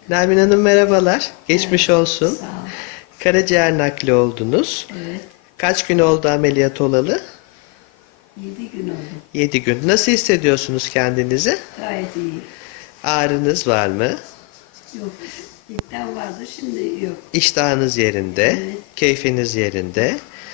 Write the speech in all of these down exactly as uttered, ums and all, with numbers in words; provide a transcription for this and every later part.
Nermin Hanım merhabalar. Geçmiş olsun. Sağ ol. Karaciğer nakli oldunuz. Evet. Kaç gün oldu ameliyat olalı? Yedi gün oldu. Yedi gün. Nasıl hissediyorsunuz kendinizi? Gayet iyi. Ağrınız var mı? Yok. İlkten vardı, şimdi yok. İştahınız yerinde. Evet. Keyfiniz yerinde.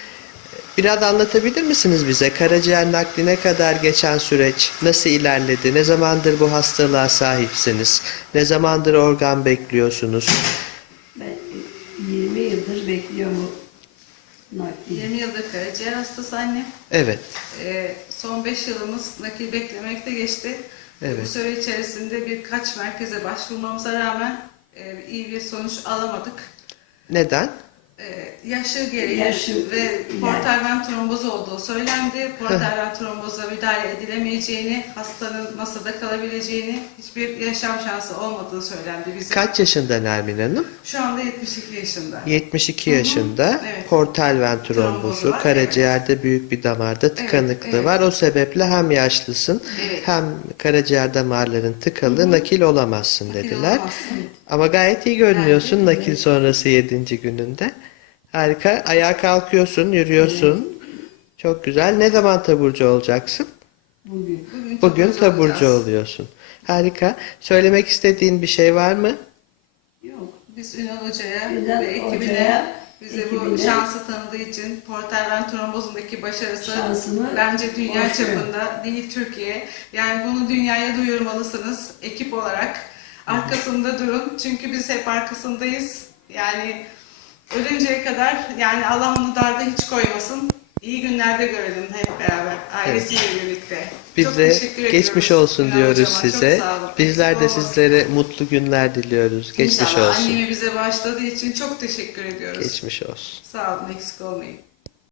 Biraz anlatabilir misiniz bize? Karaciğer nakline kadar geçen süreç nasıl ilerledi? Ne zamandır bu hastalığa sahipsiniz? Ne zamandır organ bekliyorsunuz? Ben yirmi yıldır bekliyorum bu nakli. yirmi yıldır karaciğer hastası annem. Evet. Ee, son beş yılımız nakil beklemekte geçti. Evet. Bu süre içerisinde birkaç merkeze başvurmamıza rağmen e, iyi bir sonuç alamadık. Neden? Ee, yaşı gereği Yaşı- ve portal ven trombozu olduğu söylendi. Portal ven trombozla müdahale edilemeyeceğini, hastanın masada kalabileceğini, hiçbir yaşam şansı olmadığı söylendi bize. Kaç yaşında Nermin Hanım? Şu anda yetmiş iki yaşında. yetmiş iki Hı hı. yaşında, Evet. portal ven Trombozu trombosu, var, karaciğerde büyük bir damarda tıkanıklığı evet. var. O sebeple hem yaşlısın Evet. hem karaciğer damarların tıkalı, nakil olamazsın Nakil dediler. olamazsın. Ama gayet iyi görünüyorsun Gayet iyi, nakil sonrası yedinci gününde. Harika. Ayağa kalkıyorsun, yürüyorsun. Çok güzel. Ne zaman taburcu olacaksın? Bugün. Bugün, Bugün taburcu olacağız. oluyorsun. Harika. Söylemek istediğin bir şey var mı? Yok. Biz Ünal Hoca'ya Ünal ve ekibine Hoca'ya, bize bu ekibine şansı tanıdığı için portal ven trombozundaki başarısı Şansımı bence dünya borçluyum. çapında değil Türkiye. Yani bunu dünyaya duyurmalısınız ekip olarak. Arkasında durun. Çünkü biz hep arkasındayız. Yani ölünceye kadar yani Allah onu darda hiç koymasın. İyi günlerde görelim hep beraber ailesiyle birlikte. Biz Çok de teşekkür geçmiş ediyoruz olsun Ünal diyoruz Hocama. Çok size. sağ olun. Bizler de Eksik olmasın. sizlere mutlu günler diliyoruz. Geçmiş İnşallah olsun. annemi bize bağışladığı için çok teşekkür ediyoruz. Geçmiş olsun. Sağ olun, eksik olmayın.